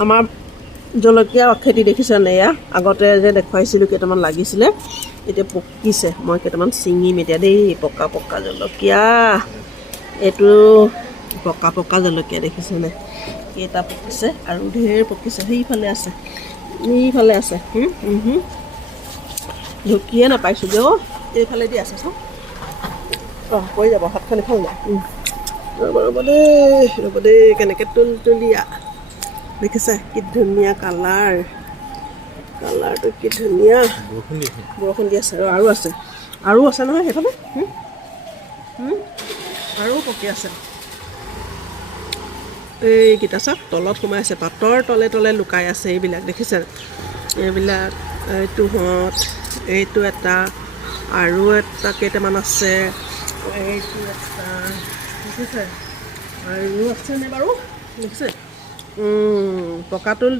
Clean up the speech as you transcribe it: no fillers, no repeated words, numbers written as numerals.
আমাৰ জলকীয়া খেতি দেখিছেনে? এয়া আগতে যে দেখুৱাইছিলোঁ কেইটামান লাগিছিলে, এতিয়া পকিছে। মই কেইটামান ছিঙিম এতিয়া দেই। পকা পকা জলকীয়া, এইটো পকা পকা জলকীয়া দেখিছেনে? কেইটা পকিছে আৰু ঢেৰ পকিছে। সেইফালে আছে, এইফালে আছে। ঢুকিয়ে নাপাইছোঁ যে অ', এইফালেদি আছে চাওক। অঁ, কৈ যাব হাতখন খাওঁ না। ৰ'ব দেই, কেনেকৈ তুলতুলীয়া দেখিছে? কি ধুনীয়া কালাৰটো কি ধুনীয়া। বৰষুণ দি আছে আৰু আছে নহয় সেইফালে। আৰু পকি আছে। এইকেইটা চাওক তলত সোমাই আছে, পাতৰ তলে তলে লুকাই আছে এইবিলাক দেখিছে? এইবিলাক এইটোহঁত, এইটো এটা আৰু এটা কেইটামান আছে, এইটো এটা দেখিছে? আৰু আছেনে বাৰু দেখিছে? পকাটোল